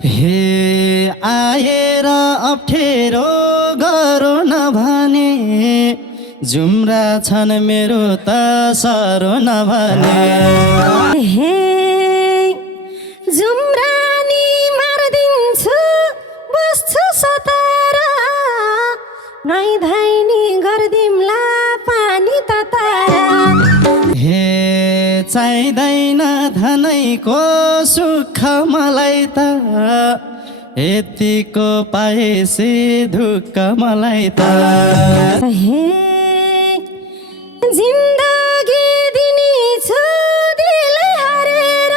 हे आएर अप्ठ्यारो गरो नभने जुम्रा छन् मेरो त सरो नभने हे जुम्रा नि मार्दिन्छु बस्छु सतारा नै धाइनी गर्दिम्ला पानी ततारा हे चाहिँदैन धनैको सुख मलाई त यतिको पाएसी धुक्क मलाई त हे जिन्दगी दिने छु दिल हारेर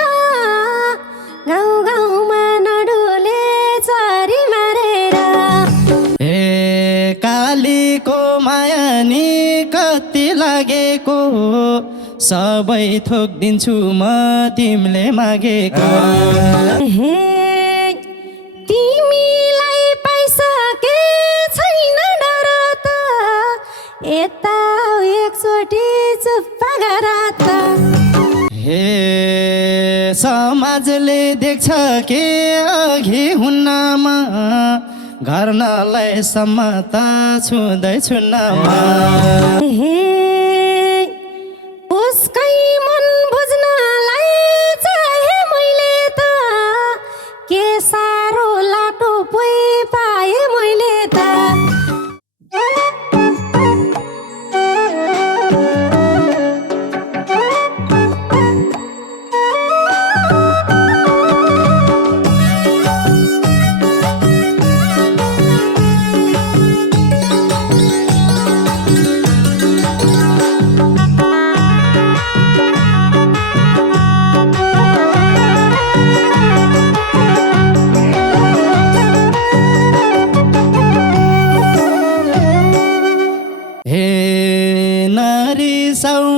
गाउँ गाउँमा नडोले चरी मारेर हे कालीको माया नि कति लागेको सबै थोकिदिन्छु म तिमीले मागेको हे तिमीलाई पाइसके छैन डर त यता एकचोटि चुप्प गर त हे समाजले देख्छ के अघि हुन्नमा घर नलाई सम्मता छुँदैछु नमा हे उसकै मन बुझ्नलाई चाहे मैले त के साह्रो लाटो पै पाएँ मैले त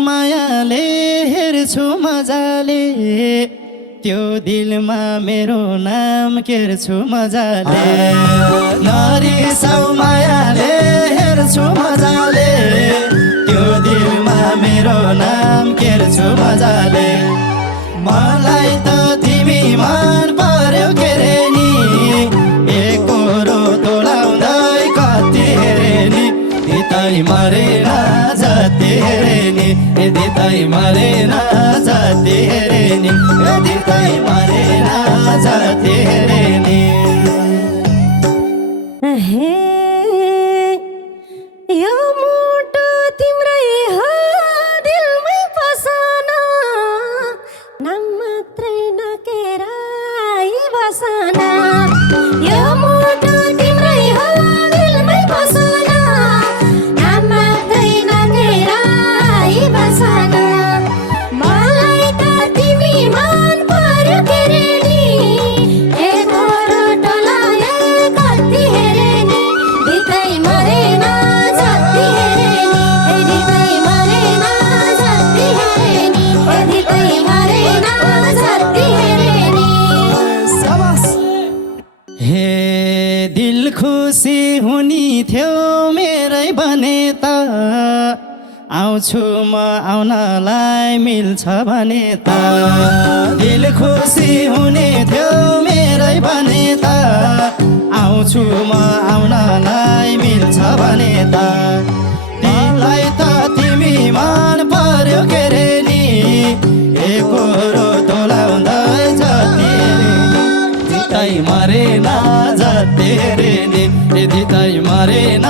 मायाले हेर्छु मजाले त्यो दिलमा मेरो नाम केर्छु मजाले नरिसाउ मायाले हेर्छु मजाले त्यो दिलमा मेरो नाम केर्छु मजाले मलाई त तिमी मन पर्यो के रे नि एकरो तोलाउँदै कति हेरे नि दितै मरेन जाति हेरे नि दितै मरेन जाति हेरे नि दितै मरेन जाति हेरे नि हे यो मुटु तिम्रै हो दिलमै पसन नाम मात्रै नकेर बसन यो मुटु तिम्रै हो दिलमै पसन नाम मात्रै नकेर बसन मलाई त तिमी मन पर्यो के रे नि एकरो टोलाए कति हेरे नि दितै मरेन जाति हेरे नि दितै मरेन जाति हेरे नि दितै मरेन जाति हेरे नि शाबाश हे दिल खुसी हुनी थियो मेरै बने त आउँछु म आउनलाई मिल्छ भने त दिल खुसी हुने थियो मेरै भने त आउँछु म आउनलाई मिल्छ भने त तिमीलाई त तिमी मन पर्यो के रे नि एकरो तोलाउँदै जति दितै मरेन जाति हेरे नि दितै मरेन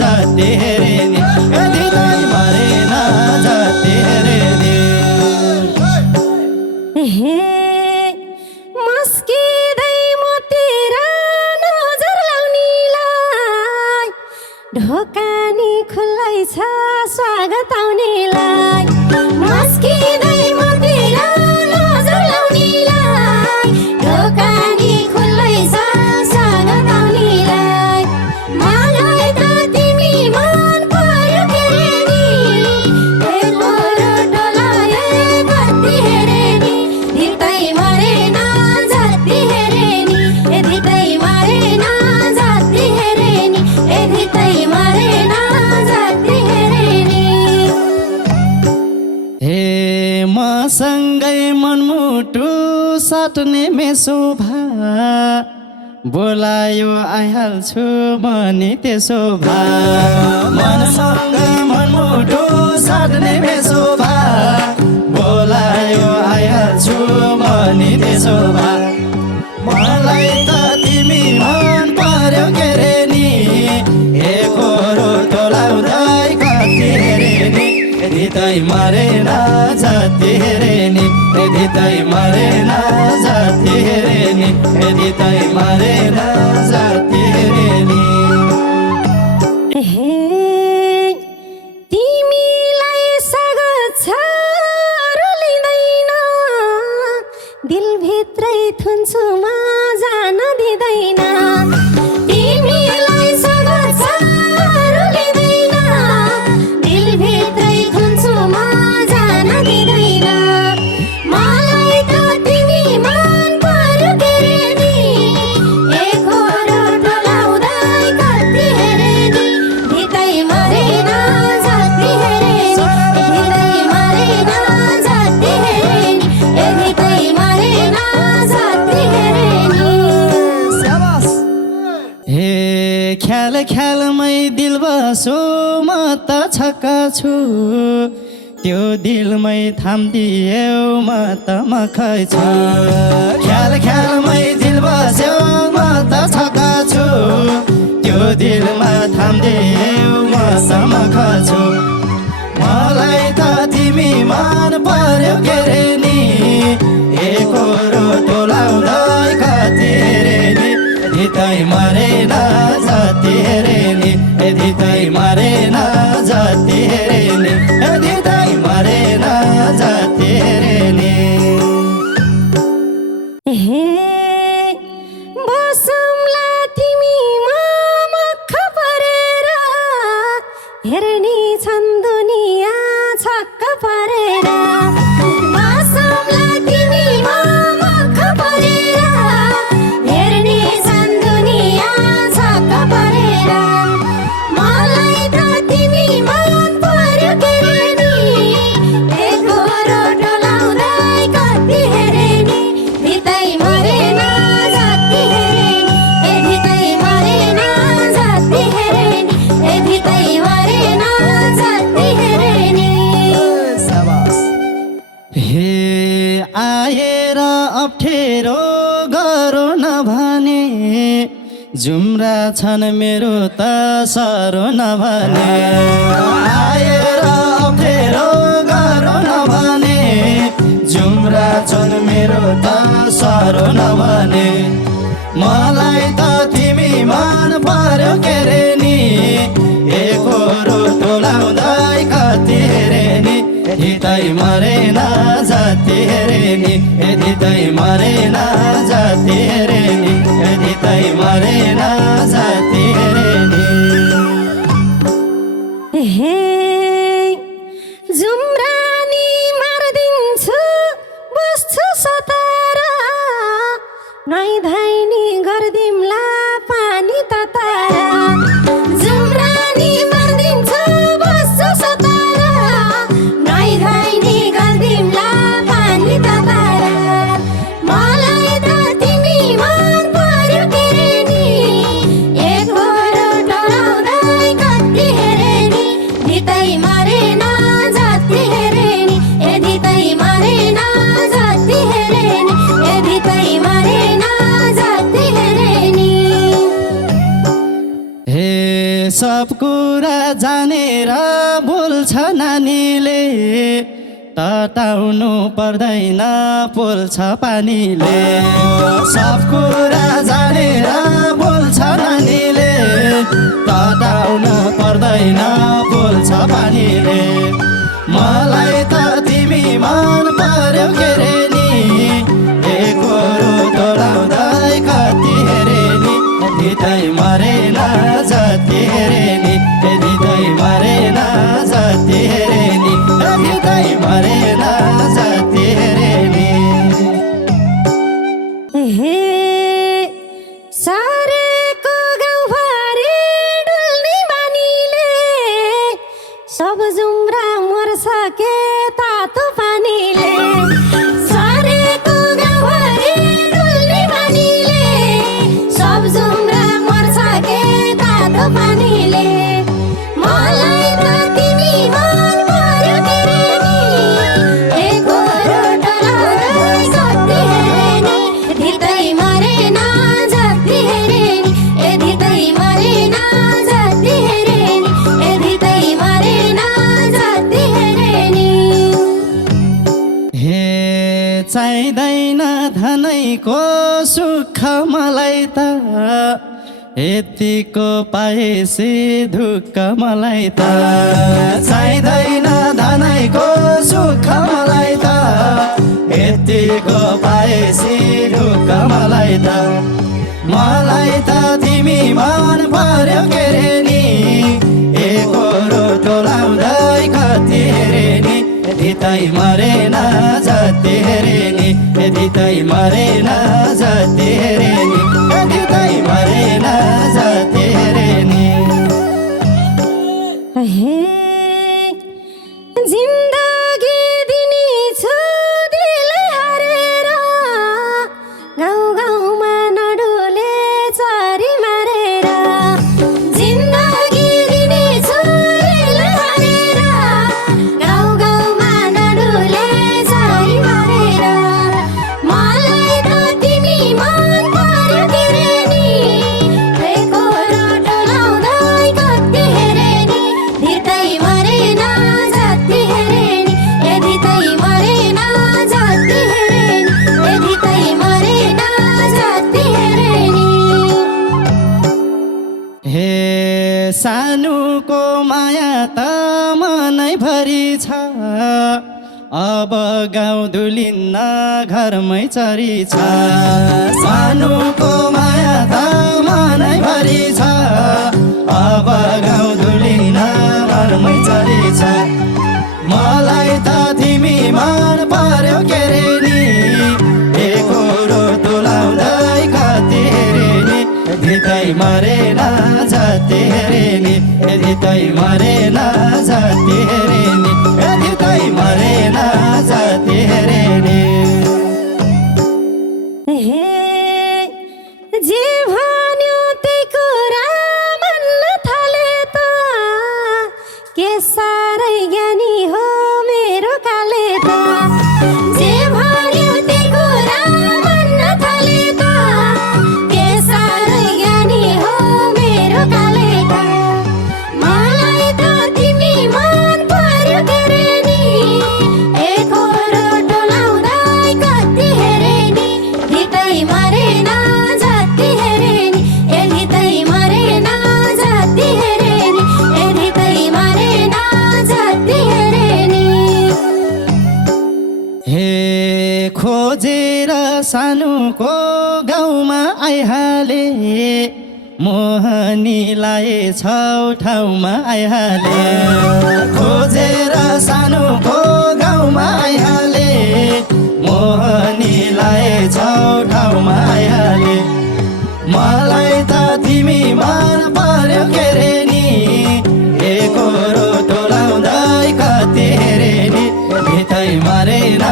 जाति हेरे नि दितै मरेन जाति हेरे नि हे मस्किँदै मतिर नजर लाउनेलाई ढोकानी खुल्लै छ स्वागत आउनेलाई मस्किँदै मतिर नजर लाउनेलाई ढोकानी खुल्लै छ स्वागत आउनेलाई मलाई त तिमी मन पर्यो के रे नि एकरो टोलाए कति हेरे नि दितै मरेन जाति हेरे नि दितै मरेन जाति हेरे नि दितै मरेन जाति हेरे नि हे मसँगै मनमुटु साट्ने मेसो भा बोलायो आइहाल्छु म नि त्यसो भए मनसँग मनमुटु साट्ने बेसो भए बोलायो आइहाल्छु म नि त्यसो भए मलाई त तिमी मन पर्यो के रे नि एकहोरो तोलाउँदै कति हेरे नि हृदय मरेन जति हेरे नि हृदय मरेन जति हेरे नि हृदय मरेन जति हेरे नि हे तिमीलाई सगत छ रुलिँदैन दिलभित्रै थुन्चुमा जान दिँदैन तिमीलाई सगत छ रुलिँदैन दिलभित्रै थुन्चुमा जान दिँदैन मलाई त तिमी मन पर्यो के रे नि एकहोरो डोलाउँदै कति हेरे नि हृदय मरेन जति हेरे नि हृदय मरेन जति हेरे नि हृदय मरेन जति हेरे नि हे ख्याल ख्यालमै दिल बसो म त छक्का छु त्यो दिलमै थाम्दियौ म त मखै छु ख्याल ख्यालमै दिल बस्यो म त छक्का छु त्यो दिलमा थाम्दियौ म त मखै छु मलाई त तिमी मन पर्यो के रे नि एकहोरो तोलाउँदै कति हेरे नि हृदय मरेन जति हेरे नि हृदय मरेन जति हेरे नि हृदय मरेन जति हेरे नि हे बसौँला तिमीमा मख परेर हेर्ने छन् दुनिया छक्क परेर बसौँला तिमीमा मख परेर हेर्ने छन् दुनिया छक्क परेर मलाई त तिमी मन पर्यो के रे नि एकहोरो डोलाउँदै कति हेरे नि हृदय मरेन जति हेरे नि हृदय मरेन जति हेरे नि हृदय मरेन जति हेरे नि हे आएर अप्ठ्यारो गरो नभने जुम्रा छन् मेरो त सरो नभने आएर अप्ठ्यारो गरो नभने जुम्रा छन् मेरो त सरो नभने मलाई त तिमी मन पर्यो के रे नि एकहोरो तोलाउँदै कति हेरे नि हृदय मरेन जति हेरे नि हृदय मरेन जति हेरे नि हृदय मरेन जति हेरे नि हे जुम्रानी मार्दिन्छु बस्छु सतार नुहाइधुवाइ गर्दिउँला पानी ततार जुम्रानी मार्दिन्छु बस्छु सतार नुहाइधुवाइ गर्दिउँला पानी ततार मलाई त तिमी मन पर्यो के रे नि एकहोरो डोलाउँदै कति हेरे नि हृदय मरेन जति हेरे नि हृदय मरेन जति हेरे नि हृदय मरेन जति हेरे नि हे सब कुरा जानेर बोल्छ नानीले तताउनु पर्दैन पोल्छ पानीले सब कुरा जानेर बोल्छ नानीले तताउनु पर्दैन पोल्छ पानीले मलाई त तिमी मन पर्यो के रे नि एकहोरो तोलाउँदै कति हेरे नि हृदय मरेन जति हेरे नि हृदय मरेन जति हेरे नि हृदय मरेन जति हेरे नि हे धानैको सुख मलाई त यतिको पाएसी दुःख मलाई त चाहिँदैन धानैको सुख मलाई त यतिको पाएसी दुःख मलाई त तिमी मन पर्यो के रे नि एकरो टोलाउँदै कति रे नि धितै मरेन जति रे नि धितै मरेन जति रे नि धितै मरेन जति रे नि हे जिन्दगी दिने छु दिल हारेर गाउँ गाउँमा नडुले चरी मारेर जिन्दगी दिने छु दिल हारेर गाउँ गाउँमा नडुले चरी मारेर मलाई त तिमी मन पर्यो के रे नि एकरो टोलाउँदै कति हेरे नि धितै मरेन जति हेरे नि धितै मरेन जति हेरे नि धितै मरेन जति हेरे नि हे सानुको माया त मनैभरि छ अब गाउँ धुलिन्न घरमै चरी छ सानुको माया त मनैभरि छ अब गाउँ धुलिन्न घरमै चरी छ मलाई त तिमी मन पर्यो के रे नि एकरो टोलाउँदै कति रे नि धितै मरेन जति रे नि धितै मरेन जति रे नि धितै मरेन जति रे नि हे जे भन्यो त्यही कुरा मान्न थाले त के साह्रै ज्ञानी हो मेरो काले त जे भन्यो त्यही कुरा मान्न थाले त के साह्रै ज्ञानी हो मेरो काले त मलाई त तिमी मन पर्यो के रे नि एकरो टोलाउँदै कति हेरे नि धितै मरेन जति हेरे नि धितै मरेन जति हेरे नि धितै मरेन जति हेरे नि हे खोजेर सानुको गाउँमा आइहाले मोहनीलाई छौ ठाउँमा आइहाले खोजेर सानुको गाउँमा आइहाले मोहनीलाई छौ ठाउँमा आइहाले मलाई त तिमी मन पर्यो के रे नि एकरो टोलाउँदै कति रे नि धितै मरेन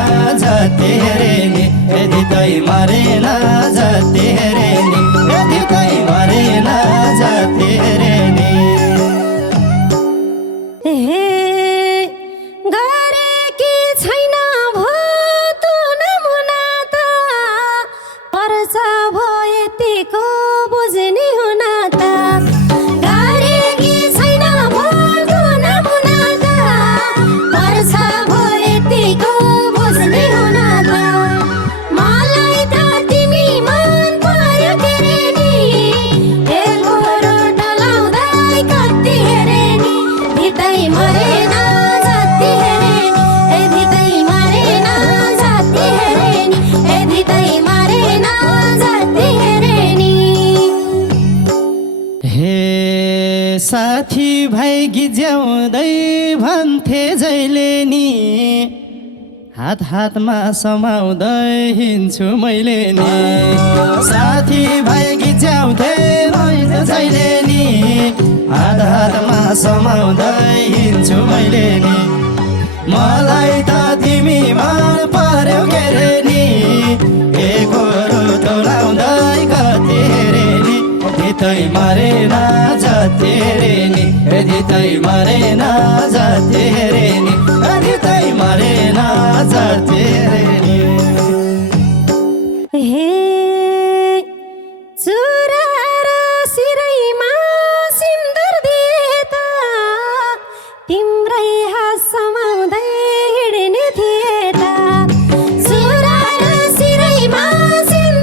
जति रे नि धितै मरेन जति रे नि धितै मरेन जति रे नि हे गरेकी छैन भो तँ नमुना त पर्छ भो यतिको बुझ्ने हुन त गरेकी छैन भो तँ नमुना त पर्छ भो यतिको बुझ्ने हुन त मलाई त तिमी मन पर्यो के रे नि एकरो टोलाउँदै कति हेरे नि धितै मरेन जति हेरे नि धितै मरेन जति हेरे नि धितै मरेन जति हेरे नि हे साथी भाइ गिज्याउँदै भन्थे जहिले नि हात हातमा समाउँदै हिँड्छु मैले नि साथी भाइ गिज्याउँथे भन्थे जहिले नि हात हातमा समाउँदै हिँड्छु मैले नि मलाई त तिमी मन पर्यो के रे नि एकरो टोलाउँदै कति रे नि धितै मरेन जति रे नि धितै मरेन जति रे नि धितै मरेन जति रे नि हे चुरा र सिरैमा सिन्दुर दिए त तिम्रै हात समाउँदै हिँड्ने थिए त चुरा र सिरैमा सिन्दुर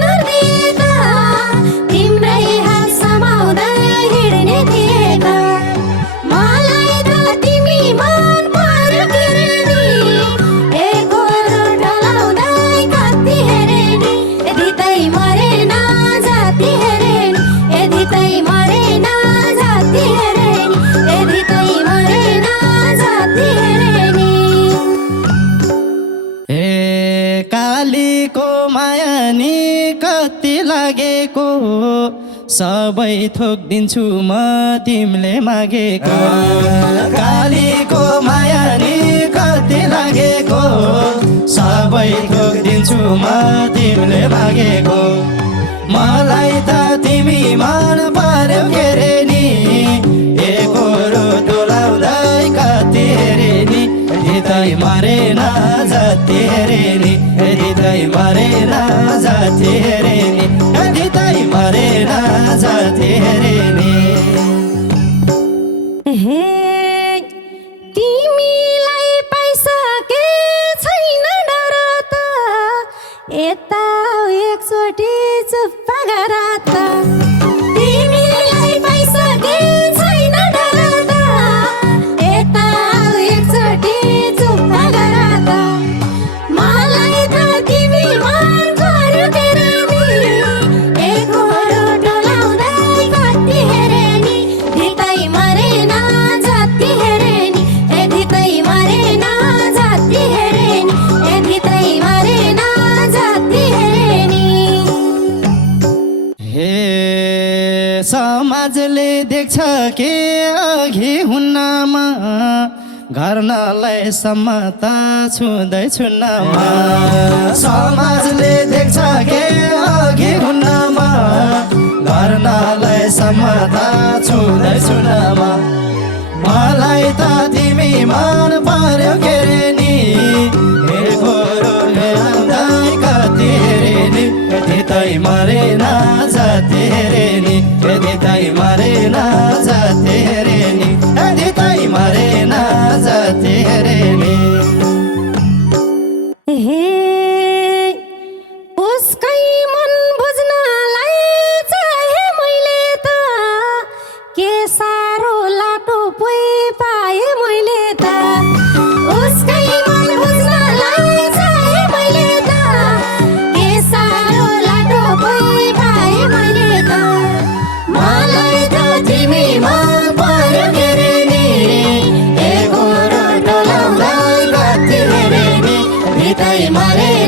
सबै थोक दिन्छु म तिमीले मागेको कालीको माया नि कति लागेको सबै थोक दिन्छु म तिमीले मागेको मलाई त तिमी मन पर्यो के रे नि एकरो डोलाउँदै कति रे नि हृदय मरेन जति रे नि हृदय मरेन जति रे नि हृदय मरेन जति रे नि हे तिमीलाई पाइसके छैन डर त यता एकचोटि चुप्प गर त तिमीलाई पाइसके छैन डर त यता एकचोटि चुप्प गर त मलाई त तिमी मन पर्यो के रे नि एकहोरो डोलाउँदै कति हेरे नि हृदय मरेन जति हेरे नि हृदय मरेन जति हेरे नि हृदय मरेन जति हेरे नि हे समाजले देख्छ के अघि हुन्नमा घर्नलाई सम्मता छुँदैछु नामा समाजले देख्छ के अघि हुन्नमा घर्नलाई सम्मता छुँदैछु नामा मलाई त तिमी मन पर्यो के रे नि एकहोरोले आउँदै कति रे नि हृदय मरेन जति रे नि हृदय मरेन जति रे नि हृदय मरेन जति रे नि हे उसकै मन बुझ्नलाई चाहे मैले त के साह्रो लाटो पो पाएँ मैले त उसकै मन बुझ्नलाई चाहे मैले त के साह्रो लाटो पो पाएँ मैले त मलाई त तिमी मन पर्यो के रे नि एकहोरो डोलाउँदै कति रे नि हृदय मरेन